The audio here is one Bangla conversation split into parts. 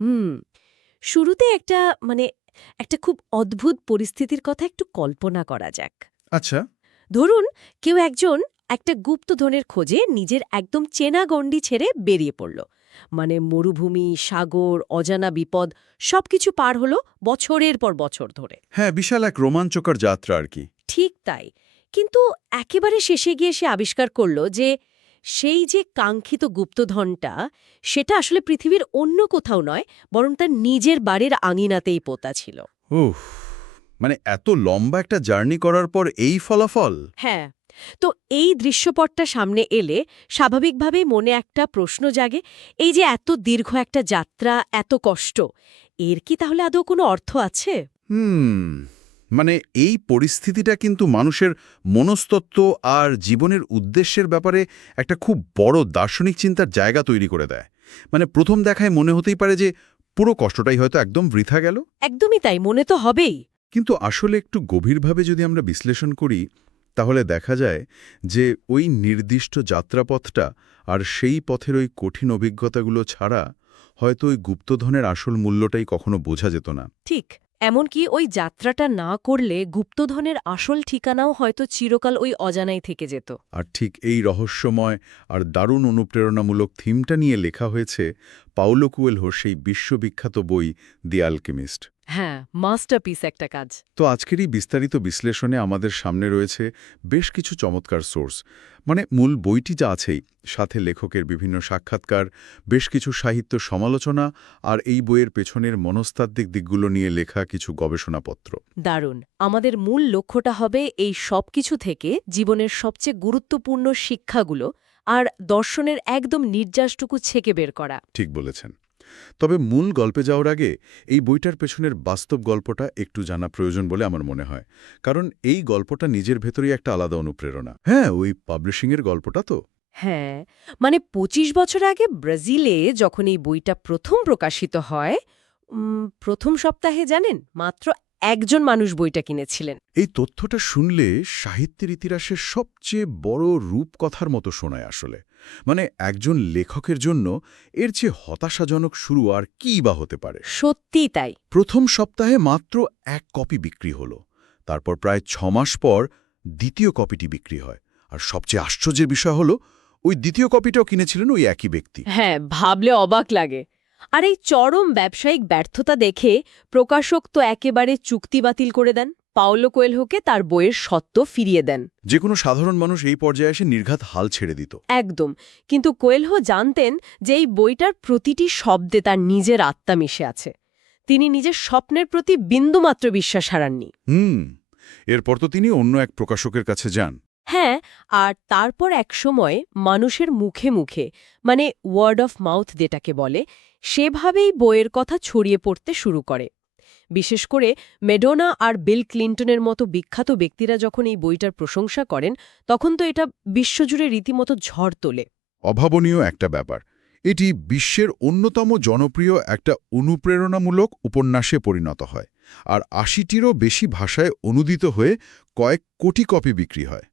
হুম শুরুতে মানে একটা খুব অদ্ভুত পরিস্থিতির কথা একটু কল্পনা করা যাক। আচ্ছা। ধরুন কেউ একজন একটা গুপ্তধনের খোঁজে নিজের একদম চেনা গণ্ডি ছেড়ে বেরিয়ে পড়ল। মানে মরুভূমি, সাগর, অজানা বিপদ সবকিছু পার হলো বছরের পর বছর ধরে। হ্যাঁ, বিশাল এক রোমাঞ্চকর যাত্রা আর কি। ঠিক তাই। কিন্তু একেবারে শেষে গিয়ে সে আবিষ্কার করল যে সেই যে কাঙ্ক্ষিত গুপ্তধনটা, সেটা আসলে পৃথিবীর অন্য কোথাও নয়, বরং তার নিজের বাড়ির আঙিনাতেই পোঁতা ছিল। উফ! মানে এত লম্বা একটা জার্নি করার পর এই ফলাফল? হ্যাঁ, তো এই দৃশ্যপটটা সামনে এলে স্বাভাবিকভাবেই মনে একটা প্রশ্ন জাগে, এই যে এত দীর্ঘ একটা যাত্রা, এত কষ্ট, এর কি তাহলে আদৌ কোনো অর্থ আছে? হুম, মানে এই পরিস্থিতিটা কিন্তু মানুষের মনস্তত্ত্ব আর জীবনের উদ্দেশ্যের ব্যাপারে একটা খুব বড় দার্শনিক চিন্তার জায়গা তৈরি করে দেয়। মানে প্রথম দেখায় মনে হতেই পারে যে পুরো কষ্টটাই হয়তো একদম বৃথা গেল। একদমই তাই, মনে তো হবেই। কিন্তু আসলে একটু গভীরভাবে যদি আমরা বিশ্লেষণ করি, তাহলে দেখা যায় যে ওই নির্দিষ্ট যাত্রাপথটা আর সেই পথের ওই কঠিন অভিজ্ঞতাগুলো ছাড়া হয়তো ওই গুপ্তধনের আসল মূল্যটাই কখনো বোঝা যেত না। ঠিক। এমনকি ওই যাত্রাটা না করলে গুপ্তধনের আসল ঠিকানাও হয়তো চিরকাল ওই অজানাই থেকে যেত। আর ঠিক এই রহস্যময় আর দারুণ অনুপ্রেরণামূলক থিমটা নিয়ে লেখা হয়েছে পাউলো কুয়েলহোর সেই বিশ্ববিখ্যাত বই দি অ্যালকেমিস্ট। হ্যাঁ, মাস্টারপিস একটা কাজ। তো আজকের এই বিস্তারিত বিশ্লেষণে আমাদের সামনে রয়েছে বেশ কিছু চমৎকার সোর্স। মানে মূল বইটি যা আছেই, সাথে লেখকের বিভিন্ন সাক্ষাৎকার, বেশ কিছু সাহিত্য সমালোচনা আর এই বইয়ের পেছনের মনস্তাত্ত্বিক দিকগুলো নিয়ে লেখা কিছু গবেষণাপত্র। দারুণ। আমাদের মূল লক্ষ্যটা হবে এই সবকিছু থেকে জীবনের সবচেয়ে গুরুত্বপূর্ণ শিক্ষাগুলো আর দর্শনের একদম নির্যাসটুকু ছেঁকে বের করা। ঠিক বলেছেন। তবে মূল গল্পে যাওয়ার আগে এই বইটার পেছনের বাস্তব গল্পটা একটু জানা প্রয়োজন বলে আমার মনে হয়। কারণ এই গল্পটা নিজের ভেতরেই একটা আলাদা অনুপ্রেরণা। হ্যাঁ, ওই পাবলিশিংয়ের গল্পটা তো। হ্যাঁ, মানে ২৫ বছর আগে ব্রাজিলে যখন এই বইটা প্রথম প্রকাশিত হয়, প্রথম সপ্তাহে জানেন মাত্র একজন মানুষ বইটা কিনেছিলেন। এই তথ্যটা শুনলে সাহিত্যের ইতিহাসের সবচেয়ে বড় রূপকথার মতো শোনায় আসলে। মানে একজন লেখকের জন্য এর চেয়ে হতাশাজনক শুরু আর কী বা হতে পারে। সত্যিই তাই। প্রথম সপ্তাহে মাত্র এক কপি বিক্রি হলো। তারপর প্রায় ৬ মাস পর দ্বিতীয় কপিটি বিক্রি হয়। আর সবচেয়ে আশ্চর্যের বিষয় হলো ওই দ্বিতীয় কপিটাও কিনেছিলেন ওই একই ব্যক্তি। হ্যাঁ, ভাবলে অবাক লাগে। আর এই চরম ব্যবসায়িক ব্যর্থতা দেখে প্রকাশক তো একেবারে চুক্তি বাতিল করে দেন। পাওলো কোয়েলহোকে তার বইয়ের স্বত্ব ফিরিয়ে দেন। যে কোনো সাধারণ মানুষ এই পর্যায়ে এসে নির্ঘাত হাল ছেড়ে দিত। একদম। কিন্তু কোয়েলহো জানতেন যে এই বইটার প্রতিটি শব্দে তার নিজের আত্মা মিশে আছে। তিনি নিজের স্বপ্নের প্রতি বিন্দুমাত্র বিশ্বাস হারাননি। এরপর তো তিনি অন্য এক প্রকাশকের কাছে যান। হ্যাঁ, আর তারপর একসময় মানুষের মুখে মুখে, মানে ওয়ার্ড অফ মাউথ যেটাকে বলে, সেভাবেই বইয়ের কথা ছড়িয়ে পড়তে শুরু করে। বিশেষ করে মেডোনা আর বিল ক্লিন্টনের মতো বিখ্যাত ব্যক্তিরা যখন এই বইটার প্রশংসা করেন, তখন তো এটা বিশ্বজুড়ে রীতিমতো ঝড় তোলে। অভাবনীয় একটা ব্যাপার। এটি বিশ্বের অন্যতম জনপ্রিয় একটা অনুপ্রেরণামূলক উপন্যাসে পরিণত হয়। আর ৮০টিরও বেশি ভাষায় অনুদিত হয়ে কয়েক কোটি কপি বিক্রি হয়।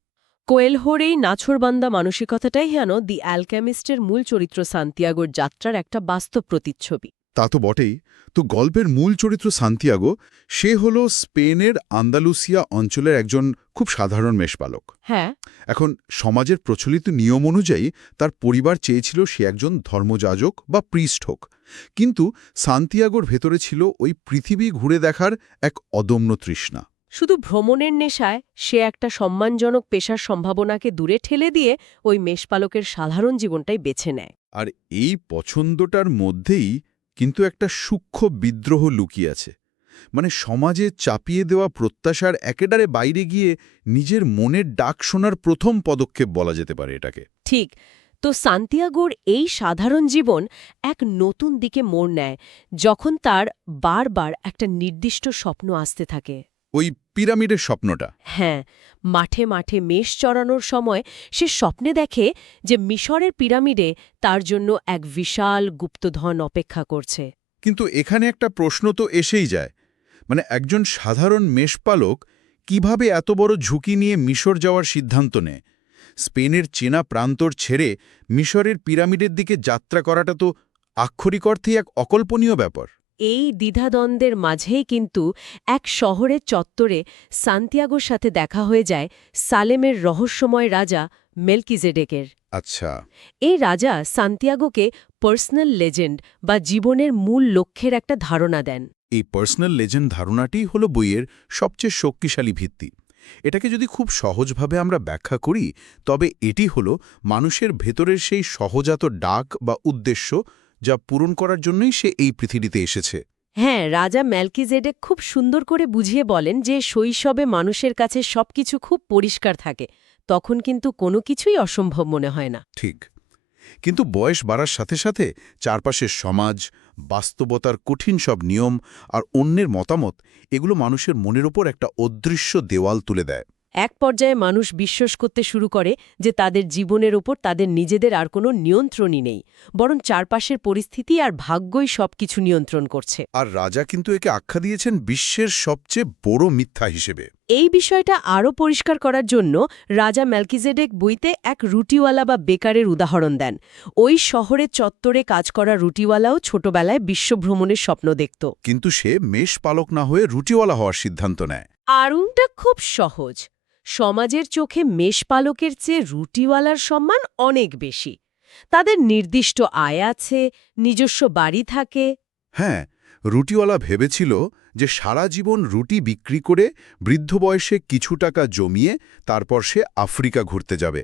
কোয়েলহোর এই নাছোড়বান্দা মানসিকতাটাই যেন দি অ্যালকেমিস্টের মূল চরিত্র সান্তিয়াগোর যাত্রার একটা বাস্তব প্রতিচ্ছবি। তা তো বটেই। তো গল্পের মূল চরিত্র সান্তিয়াগো, সে হল স্পেনের আন্দালুসিয়া অঞ্চলের একজন খুব সাধারণ মেষপালক। হ্যাঁ। এখন সমাজের প্রচলিত নিয়ম অনুযায়ী তার পরিবার চেয়েছিল সে একজন ধর্মযাজক বা প্রিস্ট হোক। কিন্তু সান্তিয়াগোর ভেতরে ছিল ওই পৃথিবী ঘুরে দেখার এক অদম্য তৃষ্ণা। শুধু ভ্রমণের নেশায় সে একটা সম্মানজনক পেশার সম্ভাবনাকে দূরে ঠেলে দিয়ে ওই মেষপালকের সাধারণ জীবনটাই বেছে নেয়। আর এই পছন্দটার মধ্যেই কিন্তু একটা সূক্ষ্ম বিদ্রোহ লুকিয়ে আছে। মানে সমাজে চাপিয়ে দেওয়া প্রত্যাশার একেবারে বাইরে গিয়ে নিজের মনের ডাক শোনার প্রথম পদক্ষেপ বলা যেতে পারে এটাকে। ঠিক। তো সান্তিয়াগোর এই সাধারণ জীবন এক নতুন দিকে মোড় নেয় যখন তার বারবার একটা নির্দিষ্ট স্বপ্ন আসতে থাকে। ওই পিরামিডের স্বপ্নটা। হ্যাঁ, মাঠে মাঠে মেষ চড়ানোর সময় সে স্বপ্নে দেখে যে মিশরের পিরামিডে তার জন্য এক বিশাল গুপ্তধন অপেক্ষা করছে। কিন্তু এখানে একটা প্রশ্ন তো এসেই যায়। মানে একজন সাধারণ মেষপালক কিভাবে এত বড় ঝুঁকি নিয়ে মিশর যাওয়ার সিদ্ধান্ত নেয়? স্পেনের চেনা প্রান্তর ছেড়ে মিশরের পিরামিডের দিকে যাত্রা করাটা তো আক্ষরিক অর্থেই এক অকল্পনীয় ব্যাপার। এই দ্বিধাদ্বন্দ্বের মাঝেই কিন্তু এক শহরের চত্বরে সান্তিয়াগোর সাথে দেখা হয়ে যায় সালেমের রহস্যময় রাজা মেলকিজেডেকের। আচ্ছা। এই রাজা সান্তিয়াগোকে পার্সোনাল লেজেন্ড বা জীবনের মূল লক্ষ্যের একটা ধারণা দেন। এই পার্সোনাল লেজেন্ড ধারণাটিই হলো বইয়ের সবচেয়ে শক্তিশালী ভিত্তি। এটাকে যদি খুব সহজভাবে আমরা ব্যাখ্যা করি, তবে এটি হলো মানুষের ভেতরের সেই সহজাত ডাক বা উদ্দেশ্য, যা পূরণ করার জন্যই সে এই পৃথিবীতে এসেছে। হ্যাঁ, রাজা মেলকিজেডেক খুব সুন্দর করে বুঝিয়ে বলেন যে শৈশবে মানুষের কাছে সবকিছু খুব পরিষ্কার থাকে, তখন কিন্তু কোনো কিছুই অসম্ভব মনে হয় না। ঠিক। কিন্তু বয়স বাড়ার সাথে সাথে চারপাশের সমাজ, বাস্তবতার কঠিন সব নিয়ম আর অন্যের মতামত, এগুলো মানুষের মনের ওপর একটা অদৃশ্য দেওয়াল তুলে দেয়। এক পর্যায়ে মানুষ বিশ্বাস করতে শুরু করে যে তাদের জীবনের ওপর তাদের নিজেদের আর কোনো নিয়ন্ত্রণই নেই, বরং চারপাশের পরিস্থিতি আর ভাগ্যই সবকিছু নিয়ন্ত্রণ করছে। আর রাজা কিন্তু একে আখ্যা দিয়েছেন বিশ্বের সবচেয়ে বড় মিথ্যা হিসেবে। এই বিষয়টা আরও পরিষ্কার করার জন্য রাজা মেলকিজেডেক বইতে এক রুটিওয়ালা বা বেকারের উদাহরণ দেন। ওই শহরের চত্বরে কাজ করা রুটিওয়ালাও ছোটবেলায় বিশ্বভ্রমণের স্বপ্ন দেখত, কিন্তু সে মেষ পালক না হয়ে রুটিওয়ালা হওয়ার সিদ্ধান্ত নেয়। আরুনটা খুব সহজ। সমাজের চোখে মেষপালকের চেয়ে রুটিওয়ালার সম্মান অনেক বেশি। তাদের নির্দিষ্ট আয় আছে, নিজস্ব বাড়ি থাকে। হ্যাঁ, রুটিওয়ালা ভেবেছিল যে সারা জীবন রুটি বিক্রি করে বৃদ্ধ বয়সে কিছু টাকা জমিয়ে তারপর সে আফ্রিকা ঘুরতে যাবে।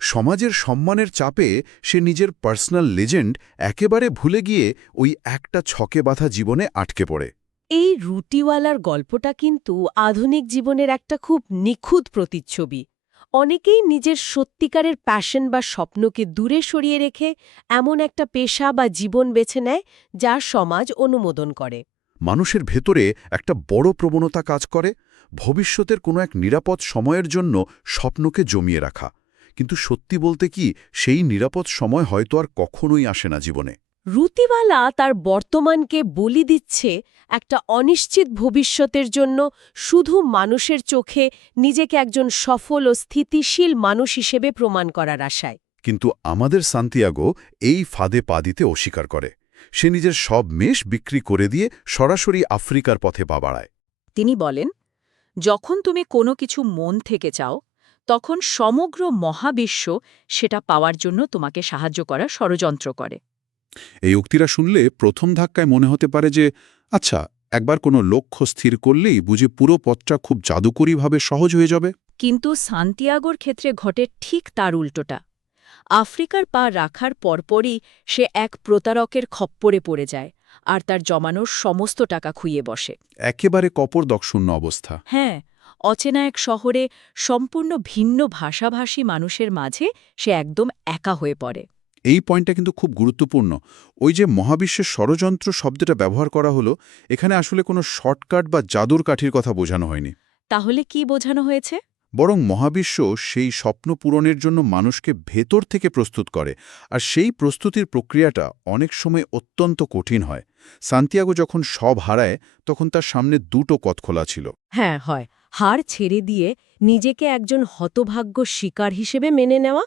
সমাজের সম্মানের চাপে সে নিজের পার্সোনাল লেজেন্ড একেবারে ভুলে গিয়ে ওই একটা ছকে বাঁধা জীবনে আটকে পড়ে। এই রুটিওয়ালার গল্পটা কিন্তু আধুনিক জীবনের একটা খুব নিখুঁত প্রতিচ্ছবি। অনেকেই নিজের সত্যিকারের প্যাশন বা স্বপ্নকে দূরে সরিয়ে রেখে এমন একটা পেশা বা জীবন বেছে নেয় যা সমাজ অনুমোদন করে। মানুষের ভেতরে একটা বড় প্রবণতা কাজ করে, ভবিষ্যতের কোনো এক নিরাপদ সময়ের জন্য স্বপ্নকে জমিয়ে রাখা। কিন্তু সত্যি বলতে কি, সেই নিরাপদ সময় হয়তো আর কখনোই আসে না জীবনে। রুটিওয়ালা তার বর্তমানকে বলি দিচ্ছে একটা অনিশ্চিত ভবিষ্যতের জন্য, শুধু মানুষের চোখে নিজেকে একজন সফল ও স্থিতিশীল মানুষ হিসেবে প্রমাণ করার আশায়। কিন্তু আমাদের সান্তিয়াগো এই ফাঁদে পা দিতে অস্বীকার করে। সে নিজের সব মেষ বিক্রি করে দিয়ে সরাসরি আফ্রিকার পথে পা বাড়ায়। তিনি বলেন, যখন তুমি কোনো কিছু মন থেকে চাও, তখন সমগ্র মহাবিশ্ব সেটা পাওয়ার জন্য তোমাকে সাহায্য করার ষড়যন্ত্র করে। এই উক্তিরা শুনলে প্রথম ধাক্কায় মনে হতে পারে যে, আচ্ছা, একবার কোনো লক্ষ্য স্থির করলেই বুঝি পুরো পথটা খুব জাদুকরীভাবে সহজ হয়ে যাবে। কিন্তু সান্তিয়াগোর ক্ষেত্রে ঘটে ঠিক তার উল্টোটা। আফ্রিকার পা রাখার পরপরই সে এক প্রতারকের খপ্পরে পড়ে যায় আর তার জমানোর সমস্ত টাকা খুইয়ে বসে। একেবারে কপরদকশূন্য অবস্থা। হ্যাঁ, অচেনা এক শহরে সম্পূর্ণ ভিন্ন ভাষাভাষী মানুষের মাঝে সে একদম একা হয়ে পড়ে। এই পয়েন্টটা কিন্তু খুব গুরুত্বপূর্ণ। ওই যে মহাবিশ্বের ষড়যন্ত্র শব্দটা ব্যবহার করা হলো, এখানে আসলে কোনো শর্টকাট বা জাদুর কাঠির কথা বোঝানো হয়নি। তাহলে কি বোঝানো হয়েছে? বরং মহাবিশ্ব সেই স্বপ্ন পূরণের জন্য মানুষকে ভেতর থেকে প্রস্তুত করে, আর সেই প্রস্তুতির প্রক্রিয়াটা অনেক সময় অত্যন্ত কঠিন হয়। সান্তিয়াগো যখন সব হারায়, তখন তার সামনে দুটো পথ খোলা ছিল। হ্যাঁ, হয় হার ছেড়ে দিয়ে নিজেকে একজন হতভাগ্য শিকার হিসেবে মেনে নেওয়া,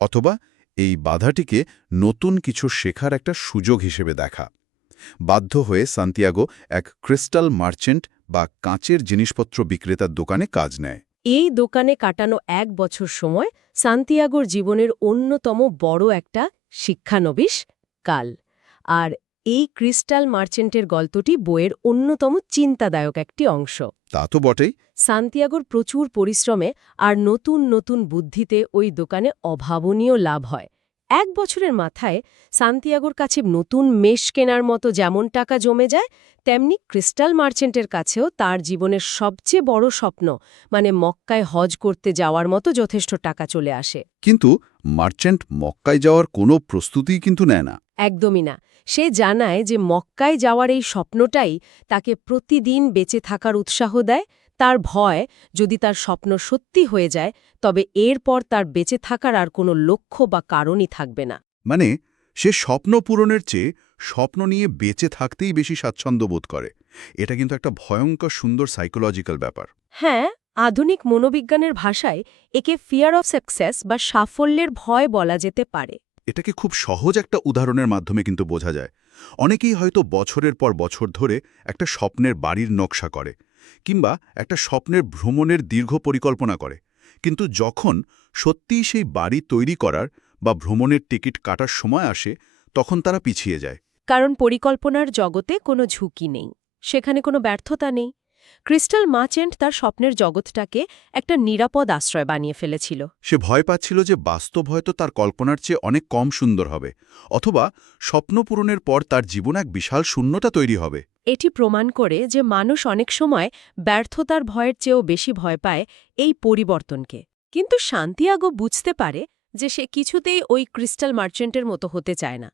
অথবা এই বাধাটিকে নতুন কিছু শেখার একটা সুযোগ হিসেবে দেখা। বাধ্য হয়ে সান্তিয়াগো এক ক্রিস্টাল মার্চেন্ট বা কাঁচের জিনিসপত্র বিক্রেতার দোকানে কাজ নেয়। এই দোকানে কাটানো ১ বছর সময় সান্তিয়াগোর জীবনের অন্যতম বড় একটা শিক্ষানবিশ কাল। আর এই ক্রিস্টাল মার্চেন্টের গল্পটি বইয়ের অন্যতম চিন্তাদায়ক একটি অংশ। তা তো বটেই। সান্তিয়াগোর প্রচুর পরিশ্রমে আর নতুন নতুন বুদ্ধিতে ওই দোকানে অভাবনীয় লাভ হয়। ১ বছরের মাথায় সান্তিয়াগোর কাছে নতুন মেষ কেনার মতো যেমন টাকা জমে যায়, তেমনি ক্রিস্টাল মার্চেন্টের কাছেও তার জীবনের সবচেয়ে বড় স্বপ্ন, মানে মক্কায় হজ করতে যাওয়ার মতো যথেষ্ট টাকা চলে আসে। কিন্তু মার্চেন্ট মক্কায় যাওয়ার কোনো প্রস্তুতিই কিন্তু নেয় না। একদমই না। সে জানায় যে মক্কায় যাওয়ার এই স্বপ্নটাই তাকে প্রতিদিন বেঁচে থাকার উৎসাহ দেয়। তার ভয়, যদি তার স্বপ্ন সত্যি হয়ে যায়, তবে এরপর তার বেঁচে থাকার আর কোনো লক্ষ্য বা কারণই থাকবে না। মানে সে স্বপ্ন পূরণের চেয়ে স্বপ্ন নিয়ে বেঁচে থাকতেই বেশি স্বাচ্ছন্দ্য বোধ করে। এটা কিন্তু একটা ভয়ঙ্কর সুন্দর সাইকোলজিক্যাল ব্যাপার। হ্যাঁ, আধুনিক মনোবিজ্ঞানের ভাষায় একে ফিয়ার অফ সাকসেস বা সাফল্যের ভয় বলা যেতে পারে। এটাকে খুব সহজ একটা উদাহরণের মাধ্যমে কিন্তু বোঝা যায়। অনেকেই হয়তো বছরের পর বছর ধরে একটা স্বপ্নের বাড়ির নকশা করে, কিংবা একটা স্বপ্নের ভ্রমণের দীর্ঘ পরিকল্পনা করে, কিন্তু যখন সত্যিই সেই বাড়ি তৈরি করার বা ভ্রমণের টিকিট কাটার সময় আসে, তখন তারা পিছিয়ে যায়। কারণ পরিকল্পনার জগতে কোনো ঝুঁকি নেই, সেখানে কোনো ব্যর্থতা নেই। ক্রিস্টাল মার্চেন্ট তার স্বপ্নের জগৎটাকে একটা নিরাপদ আশ্রয় বানিয়ে ফেলেছিল। সে ভয় পাচ্ছিল যে বাস্তব হয়তো তার কল্পনার চেয়ে অনেক কম সুন্দর হবে, অথবা স্বপ্ন পূরণের পর তার জীবন এক বিশাল শূন্যতা তৈরি হবে। এটি প্রমাণ করে যে মানুষ অনেক সময় ব্যর্থতার ভয়ের চেয়েও বেশি ভয় পায় এই পরিবর্তনকে। কিন্তু সান্তিয়াগো বুঝতে পারে যে সে কিছুতেই ওই ক্রিস্টাল মার্চেন্টের মতো হতে চায় না।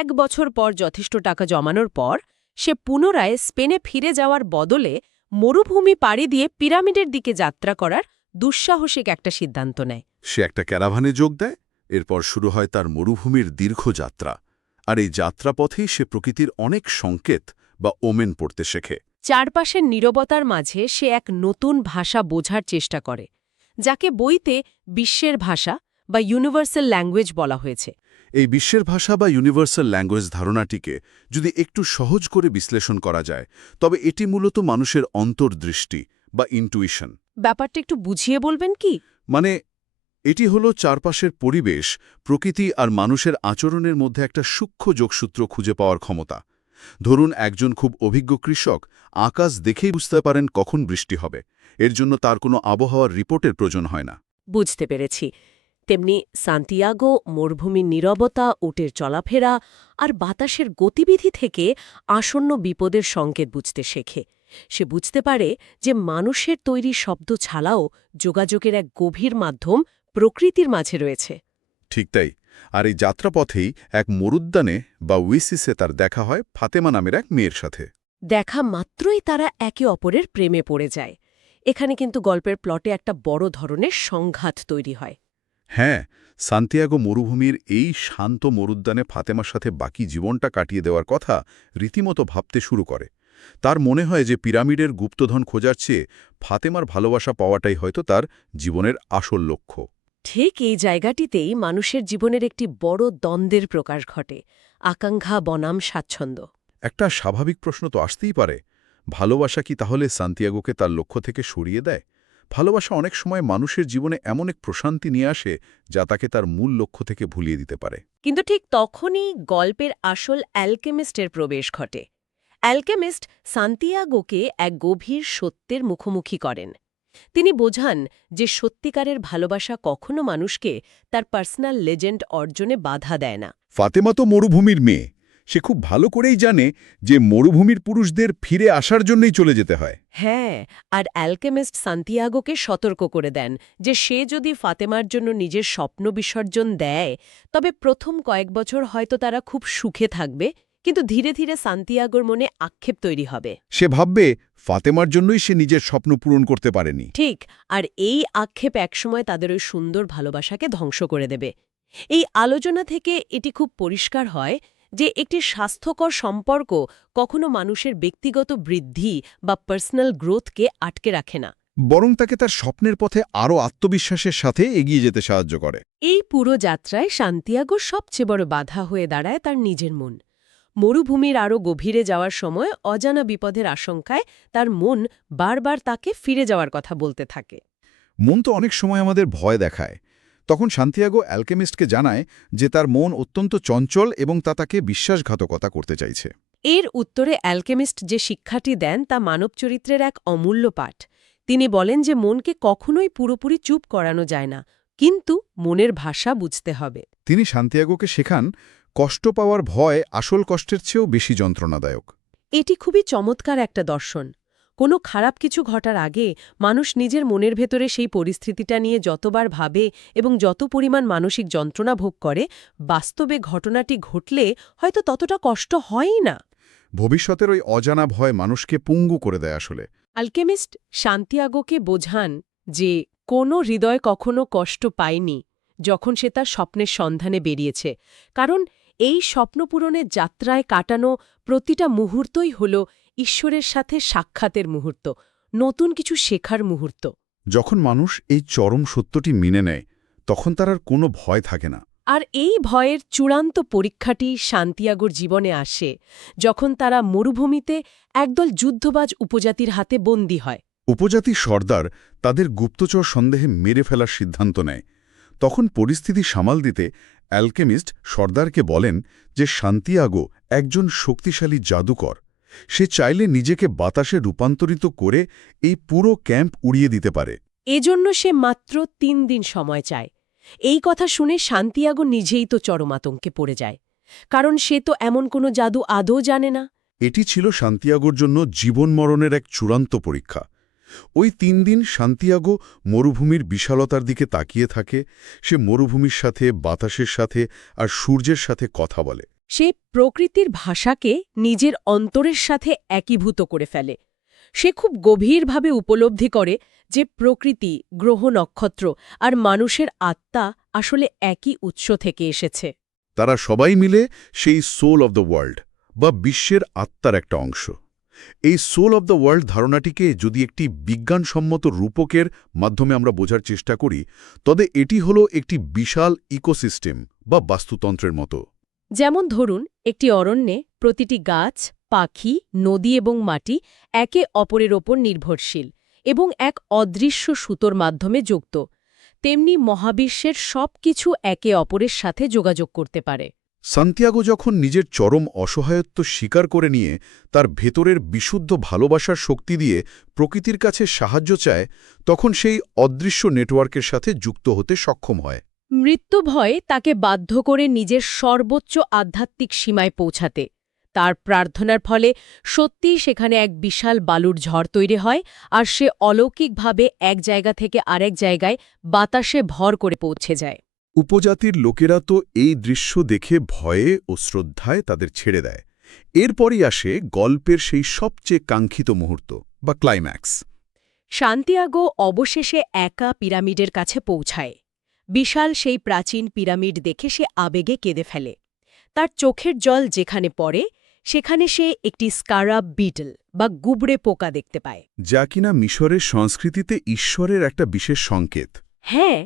1 বছর পর যথেষ্ট টাকা জমানোর পর সে পুনরায় স্পেনে ফিরে যাওয়ার বদলে মরুভূমি পাড়ি দিয়ে পিরামিডের দিকে যাত্রা করার দুঃসাহসিক একটা সিদ্ধান্ত নেয়। সে একটা ক্যারাভানে যোগ দেয়, এরপর শুরু হয় তার মরুভূমির দীর্ঘ যাত্রা। আর এই যাত্রাপথেই সে প্রকৃতির অনেক সংকেত বা ওমেন পড়তে শেখে। চারপাশের নীরবতার মাঝে সে এক নতুন ভাষা বোঝার চেষ্টা করে, যাকে বইতে বিশ্বের ভাষা বা ইউনিভার্সাল ল্যাঙ্গুয়েজ বলা হয়েছে। এই বিশ্বের ভাষা বা ইউনিভার্সাল ল্যাঙ্গুয়েজ ধারণাটিকে যদি একটু সহজ করে বিশ্লেষণ করা যায়, তবে এটি মূলত মানুষের অন্তর্দৃষ্টি বা ইন্টুইশন। ব্যাপারটা একটু বুঝিয়ে বলবেন কি? মানে এটি হলো চারপাশের পরিবেশ, প্রকৃতি আর মানুষের আচরণের মধ্যে একটা সূক্ষ্ম যোগসূত্র খুঁজে পাওয়ার ক্ষমতা। ধরুন, একজন খুব অভিজ্ঞ কৃষক আকাশ দেখেই বুঝতে পারেন কখন বৃষ্টি হবে। এর জন্য তার কোনো আবহাওয়ার রিপোর্টের প্রয়োজন হয় না। বুঝতে পেরেছি। তেমনি সান্তিয়াগো মরুভূমির নীরবতা, উটের চলাফেরা আর বাতাসের গতিবিধি থেকে আসন্ন বিপদের সংকেত বুঝতে শেখে। সে বুঝতে পারে যে মানুষের তৈরি শব্দ ছাড়াও যোগাযোগের এক গভীর মাধ্যম প্রকৃতির মাঝে রয়েছে। ঠিক তাই। আর এই যাত্রাপথেই এক মরুদ্যানে বা উইসিসে তার দেখা হয় ফাতেমা নামের এক মেয়ের সাথে। দেখা মাত্রই তারা একে অপরের প্রেমে পড়ে যায়। এখানে কিন্তু গল্পের প্লটে একটা বড় ধরনের সংঘাত তৈরি হয়। হ্যাঁ, সান্তিয়াগো মরুভূমির এই শান্ত মরুদ্যানে ফাতেমার সাথে বাকি জীবনটা কাটিয়ে দেওয়ার কথা রীতিমতো ভাবতে শুরু করে। তার মনে হয় যে পিরামিডের গুপ্তধন খোঁজার চেয়ে ফাতেমার ভালোবাসা পাওয়াটাই হয়তো তার জীবনের আসল লক্ষ্য। ঠিক এই জায়গাটিতেই মানুষের জীবনের একটি বড় দ্বন্দ্বের প্রকাশ ঘটে, আকাঙ্ক্ষা বনাম স্বাচ্ছন্দ্য। একটা স্বাভাবিক প্রশ্ন তো আসতেই পারে, ভালোবাসা কি তাহলে সান্তিয়াগোকে তার লক্ষ্য থেকে সরিয়ে দেয়? ভালোবাসা অনেক সময় মানুষের জীবনে এমন এক প্রশান্তি নিয়ে আসে যা তাকে তার মূল লক্ষ্য থেকে ভুলিয়ে দিতে পারে। কিন্তু ঠিক তখনই গল্পের আসল অ্যালকেমিস্টের প্রবেশ ঘটে। অ্যালকেমিস্ট সান্তিয়াগোকে এক গভীর সত্যের মুখোমুখি করেন। তিনি বোঝান যে সত্যিকারের ভালোবাসা কখনো মানুষকে তার পার্সোনাল লেজেন্ড অর্জনে বাধা দেয় না। ফাতেমা তো মরুভূমির মেয়ে, সে খুব ভালো করেই জানে যে মরুভূমির পুরুষদের ফিরে আসার জন্যই চলে যেতে হয়। হ্যাঁ, আর অ্যালকেমিস্ট সান্তিয়াগোকে সতর্ক করে দেন যে সে যদি ফাতেমার জন্য নিজের স্বপ্ন বিসর্জন দেয়, তবে প্রথম কয়েক বছর হয়তো তারা খুব সুখে থাকবে, কিন্তু ধীরে ধীরে সান্তিয়াগোর মনে আক্ষেপ তৈরি হবে। সে ভাববে ফাতেমার জন্যই সে নিজের স্বপ্ন পূরণ করতে পারেনি। ঠিক, আর এই আক্ষেপ একসময় তাদের ওই সুন্দর ভালোবাসাকে ধ্বংস করে দেবে। এই আলোচনা থেকে এটি খুব পরিষ্কার হয় যে একটি স্বাস্থ্যকর সম্পর্ক কখনো মানুষের ব্যক্তিগত বৃদ্ধি বা পার্সোনাল গ্রোথকে আটকে রাখে না, বরং তাকে তার স্বপ্নের পথে আরও আত্মবিশ্বাসের সাথে এগিয়ে যেতে সাহায্য করে। এই পুরো যাত্রায় সান্তিয়াগোর সবচেয়ে বড় বাধা হয়ে দাঁড়ায় তার নিজের মন। মরুভূমির আরও গভীরে যাওয়ার সময় অজানা বিপদের আশঙ্কায় তার মন বারবার তাকে ফিরে যাওয়ার কথা বলতে থাকে। মন তো অনেক সময় আমাদের ভয় দেখায়। তখন সান্তিয়াগো অ্যালকেমিস্টকে জানায় যে তার মন অত্যন্ত চঞ্চল এবং তা তাকে বিশ্বাসঘাতকতা করতে চাইছে। এর উত্তরে অ্যালকেমিস্ট যে শিক্ষাটি দেন তা মানব চরিত্রের এক অমূল্য পাঠ। তিনি বলেন যে মনকে কখনোই পুরোপুরি চুপ করানো যায় না, কিন্তু মনের ভাষা বুঝতে হবে। তিনি সান্তিয়াগোকে শেখান কষ্ট পাওয়ার ভয় আসল কষ্টের চেয়েও বেশি যন্ত্রণাদায়ক। এটি খুবই চমৎকার একটা দর্শন। কোনো খারাপ কিছু ঘটার আগে মানুষ নিজের মনের ভেতরে সেই পরিস্থিতিটা নিয়ে যতবার ভাবে এবং যত পরিমাণ মানসিক যন্ত্রণা ভোগ করে, বাস্তবে ঘটনাটি ঘটলে হয়তো ততটা কষ্ট হয়ই না। ভবিষ্যতের ওই অজানা ভয় মানুষকে পঙ্গু করে দেয় আসলে। অ্যালকেমিস্ট সান্তিয়াগোকে বোঝান যে কোনো হৃদয় কখনো কষ্ট পায়নি যখন সে তার স্বপ্নের সন্ধানে বেরিয়েছে, কারণ এই স্বপ্নপূরণের যাত্রায় কাটানো প্রতিটা মুহূর্তই হল ঈশ্বরের সাথে সাক্ষাতের মুহূর্ত, নতুন কিছু শেখার মুহূর্ত। যখন মানুষ এই চরম সত্যটি মেনে নেয়, তখন তার আর কোনো ভয় থাকে না। আর এই ভয়ের চূড়ান্ত পরীক্ষাটি সান্তিয়াগোর জীবনে আসে যখন তারা মরুভূমিতে একদল যুদ্ধবাজ উপজাতির হাতে বন্দী হয়। উপজাতি সর্দার তাদের গুপ্তচর সন্দেহে মেরে ফেলার সিদ্ধান্ত নেয়। তখন পরিস্থিতি সামাল দিতে অ্যালকেমিস্ট সর্দারকে বলেন যে সান্তিয়াগো একজন শক্তিশালী জাদুকর। সে চাইলে নিজেকে বাতাসে রূপান্তরিত করে এই পুরো ক্যাম্প উড়িয়ে দিতে পারে। এজন্য সে মাত্র ৩ দিন সময় চায়। এই কথা শুনে সান্তিয়াগো নিজেই তো চরম আতঙ্কে পড়ে যায়, কারণ সে তো এমন কোনো জাদু আদৌ জানে না। এটি ছিল সান্তিয়াগোর জন্য জীবন-মরণের এক চূড়ান্ত পরীক্ষা। ওই ৩ দিন সান্তিয়াগো মরুভূমির বিশালতার দিকে তাকিয়ে থাকে। সে মরুভূমির সাথে, বাতাসের সাথে আর সূর্যের সাথে কথা বলে। সে প্রকৃতির ভাষাকে নিজের অন্তরের সাথে একীভূত করে ফেলে। সে খুব গভীরভাবে উপলব্ধি করে যে প্রকৃতি, গ্রহ নক্ষত্র আর মানুষের আত্মা আসলে একই উৎস থেকে এসেছে। তারা সবাই মিলে সেই সোল অব দ্য ওয়ার্ল্ড বা বিশ্বের আত্মার একটা অংশ। এই সোল অব দ্য ওয়ার্ল্ড ধারণাটিকে যদি একটি বিজ্ঞানসম্মত রূপকের মাধ্যমে আমরা বোঝার চেষ্টা করি, তবে এটি হলো একটি বিশাল ইকোসিস্টেম বা বাস্তুতন্ত্রের মতো। যেমন ধরুন, একটি অরণ্যে প্রতিটি গাছ, পাখি, নদী এবং মাটি একে অপরের ওপর নির্ভরশীল এবং এক অদৃশ্য সুতোর মাধ্যমে যুক্ত। তেমনি মহাবিশ্বের সবকিছু একে অপরের সাথে যোগাযোগ করতে পারে। সান্তিয়াগো যখন নিজের চরম অসহায়ত্ব স্বীকার করে নিয়ে তার ভেতরের বিশুদ্ধ ভালোবাসার শক্তি দিয়ে প্রকৃতির কাছে সাহায্য চায়, তখন সেই অদৃশ্য নেটওয়ার্কের সাথে যুক্ত হতে সক্ষম হয়। মৃত্যু ভয় তাকে বাধ্য করে নিজের সর্বোচ্চ আধ্যাত্মিক সীমায় পৌঁছাতে। তার প্রার্থনার ফলে সত্যিই সেখানে এক বিশাল বালুর ঝড় তৈরি হয়, আর সে অলৌকিকভাবে এক জায়গা থেকে আরেক জায়গায় বাতাসে ভর করে পৌঁছে যায়। উপজাতির লোকেরা তো এই দৃশ্য দেখে ভয়ে ও শ্রদ্ধায় তাদের ছেড়ে দেয়। এরপরই আসে গল্পের সেই সবচেয়ে কাঙ্ক্ষিত মুহূর্ত বা ক্লাইম্যাক্স। সান্তিয়াগো অবশেষে একা পিরামিডের কাছে পৌঁছায়। বিশাল সেই প্রাচীন পিরামিড দেখে সে আবেগে কেঁদে ফেলে। তার চোখের জল যেখানে পড়ে সেখানে সে একটি স্কারাব বিটল বা গুবড়ে পোকা দেখতে পায়, যা কিনা মিশরের সংস্কৃতিতে ঈশ্বরের একটা বিশেষ সংকেত। হ্যাঁ,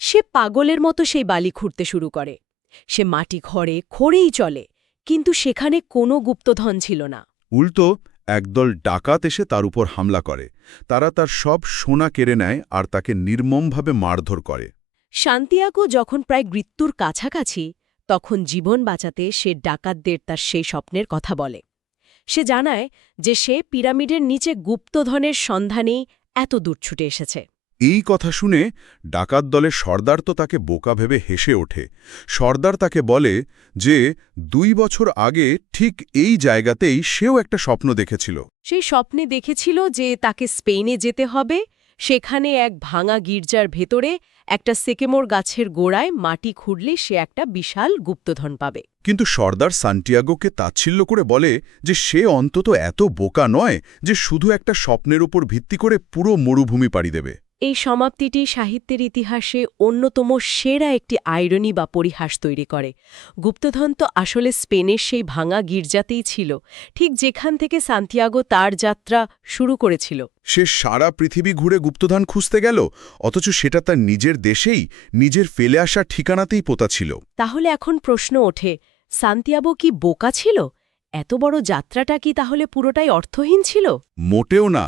সে পাগলের মতো সেই বালি খুঁড়তে শুরু করে। সে মাটি খড়েই চলে, কিন্তু সেখানে কোনো গুপ্তধন ছিল না। উল্টো একদল ডাকাত এসে তার উপর হামলা করে। তারা তার সব সোনা কেড়ে নেয় আর তাকে নির্মমভাবে মারধর করে। সান্তিয়াগো যখন প্রায় মৃত্যুর কাছাকাছি, তখন জীবন বাঁচাতে সে ডাকাতদের তার সেই স্বপ্নের কথা বলে। সে জানায় যে সে পিরামিডের নিচে গুপ্তধনের সন্ধানেই এত দূর ছুটে এসেছে। এই কথা শুনে ডাকাত দলের সর্দার তো তাকে বোকা ভেবে হেসে ওঠে। সর্দার তাকে বলে যে ২ বছর আগে ঠিক এই জায়গাতেই সেও একটা স্বপ্ন দেখেছিল। সেই স্বপ্নে দেখেছিল যে তাকে স্পেনে যেতে হবে, সেখানে এক ভাঙা গির্জার ভেতরে একটা সেকেমোর গাছের গোড়ায় মাটি খুঁড়লে সে একটা বিশাল গুপ্তধন পাবে। কিন্তু সর্দার সান্টিয়াগোকে তাচ্ছিল্য করে বলে যে সে অন্তত এত বোকা নয় যে শুধু একটা স্বপ্নের উপর ভিত্তি করে পুরো মরুভূমি পাড়ি দেবে। এই সমাপ্তিটি সাহিত্যের ইতিহাসে অন্যতম সেরা একটি আইরনি বা পরিহাস তৈরি করে। গুপ্তধন তো আসলে স্পেনের সেই ভাঙা গির্জাতেই ছিল, ঠিক যেখান থেকে সান্তিয়াগো তার যাত্রা শুরু করেছিল। সে সারা পৃথিবী ঘুরে গুপ্তধন খুঁজতে গেল, অথচ সেটা তার নিজের দেশেই, নিজের ফেলে আসা ঠিকানাতেই পোতা ছিল। তাহলে এখন প্রশ্ন ওঠে, সান্তিয়াগো কি বোকা ছিল? এত বড় যাত্রাটা কি তাহলে পুরোটাই অর্থহীন ছিল? মোটেও না।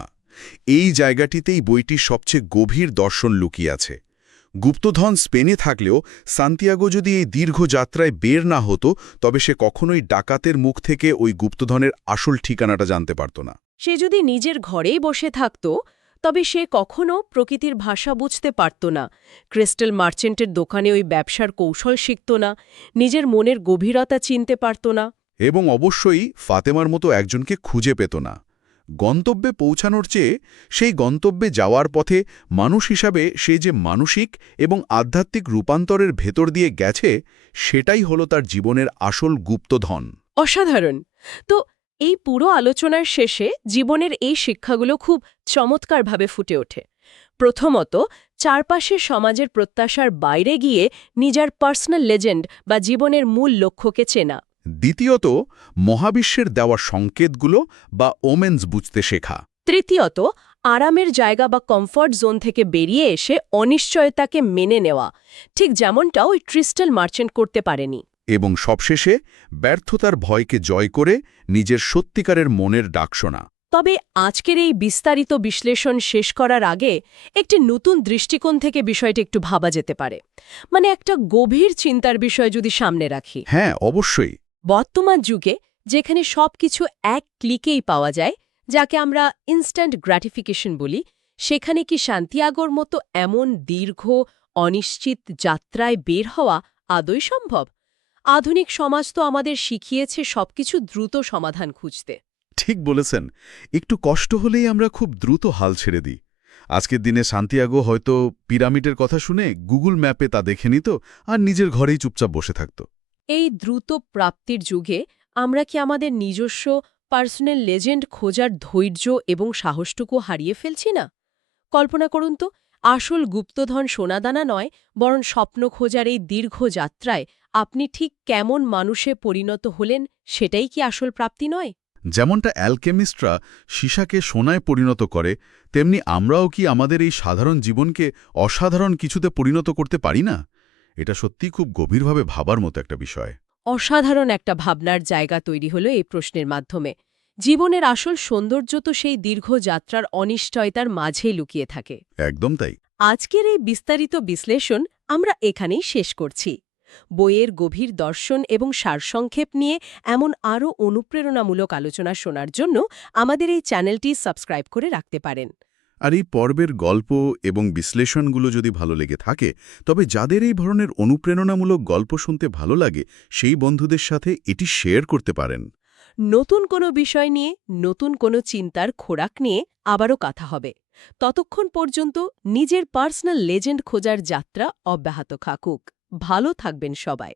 এই জায়গাটিতেই বইটির সবচেয়ে গভীর দর্শন লুকিয়ে আছে। গুপ্তধন স্পেনে থাকলেও সান্তিয়াগো যদি এই দীর্ঘ যাত্রায় বের না হতো, তবে সে কখনোই ডাকাতের মুখ থেকে ওই গুপ্তধনের আসল ঠিকানাটা জানতে পারত না। সে যদি নিজের ঘরেই বসে থাকত, তবে সে কখনো প্রকৃতির ভাষা বুঝতে পারত না, ক্রিস্টাল মার্চেন্টের দোকানে ওই ব্যবসার কৌশল শিখত না, নিজের মনের গভীরতা চিনতে পারত না, এবং অবশ্যই ফাতেমার মতো একজনকে খুঁজে পেত না। গন্তব্যে পৌঁছানোর চেয়ে সেই গন্তব্যে যাওয়ার পথে মানুষ হিসাবে সে যে মানসিক এবং আধ্যাত্মিক রূপান্তরের ভেতর দিয়ে গেছে, সেটাই হলো তার জীবনের আসল গুপ্তধন। অসাধারণ। তো এই পুরো আলোচনার শেষে জীবনের এই শিক্ষাগুলো খুব চমৎকারভাবে ফুটে ওঠে। প্রথমত, চারপাশের সমাজের প্রত্যাশার বাইরে গিয়ে নিজের পার্সোনাল লেজেন্ড বা জীবনের মূল লক্ষ্যকে চেনা। দ্বিতীয়ত, মহাবিশ্বের দেওয়া সংকেতগুলো বা ওমেন্স বুঝতে শেখা। তৃতীয়ত, আরামের জায়গা বা কমফর্ট জোন থেকে বেরিয়ে এসে অনিশ্চয়তাকে মেনে নেওয়া, ঠিক যেমনটা ওই ক্রিস্টাল মার্চেন্ট করতে পারেনি। এবং সবশেষে ব্যর্থতার ভয়কে জয় করে নিজের সত্যিকারের মনের ডাক শোনা। তবে আজকের এই বিস্তারিত বিশ্লেষণ শেষ করার আগে একটি নতুন দৃষ্টিকোণ থেকে বিষয়টি একটু ভাবা যেতে পারে, মানে একটা গভীর চিন্তার বিষয় যদি সামনে রাখি। হ্যাঁ, অবশ্যই। বর্তমান যুগে যেখানে সবকিছু এক ক্লিকেই পাওয়া যায়, যাকে আমরা ইনস্ট্যান্ট গ্র্যাটিফিকেশন বলি, সেখানে কি সান্তিয়াগোর মতো এমন দীর্ঘ অনিশ্চিত যাত্রায় বের হওয়া আদৌ সম্ভব? আধুনিক সমাজ তো আমাদের শিখিয়েছে সবকিছু দ্রুত সমাধান খুঁজতে। ঠিক বলেছেন, একটু কষ্ট হলেই আমরা খুব দ্রুত হাল ছেড়ে দিই। আজকের দিনে সান্তিয়াগো হয়তো পিরামিডের কথা শুনে গুগল ম্যাপে তা দেখে নিত আর নিজের ঘরেই চুপচাপ বসে থাকত। এই দ্রুত প্রাপ্তির যুগে আমরা কি আমাদের নিজস্ব পার্সোনাল লেজেন্ড খোঁজার ধৈর্য এবং সাহসটুকু হারিয়ে ফেলছি না? কল্পনা করুন তো, আসল গুপ্তধন সোনাদানা নয়, বরং স্বপ্ন খোঁজার এই দীর্ঘ যাত্রায় আপনি ঠিক কেমন মানুষে পরিণত হলেন, সেটাই কি আসল প্রাপ্তি নয়? যেমনটা অ্যালকেমিস্টরা সীসাকে সোনায় পরিণত করে, তেমনি আমরাও কি আমাদের এই সাধারণ জীবনকে অসাধারণ কিছুতে পরিণত করতে পারি না? এটা সত্যিই খুব গভীরভাবে ভাবার মতো একটা বিষয়। অসাধারণ একটা ভাবনার জায়গা তৈরি হলো এই প্রশ্নের মাধ্যমে। জীবনের আসল সৌন্দর্য তো সেই দীর্ঘ যাত্রার অনিশ্চয়তার মাঝেই লুকিয়ে থাকে। একদম তাই। আজকের এই বিস্তারিত বিশ্লেষণ আমরা এখানেই শেষ করছি। বইয়ের গভীর দর্শন এবং সারসংক্ষেপ নিয়ে এমন আরও অনুপ্রেরণামূলক আলোচনা শোনার জন্য আমাদের এই চ্যানেলটি সাবস্ক্রাইব করে রাখতে পারেন। আর এই পর্বের গল্প এবং বিশ্লেষণগুলো যদি ভালো লেগে থাকে, তবে যাদের এই ধরনের অনুপ্রেরণামূলক গল্প শুনতে ভালো লাগে, সেই বন্ধুদের সাথে এটি শেয়ার করতে পারেন। নতুন কোনো বিষয় নিয়ে, নতুন কোনো চিন্তার খোরাক নিয়ে আবারও কথা হবে। ততক্ষণ পর্যন্ত নিজের পার্সোনাল লেজেন্ড খোঁজার যাত্রা অব্যাহত থাকুক। ভালো থাকবেন সবাই।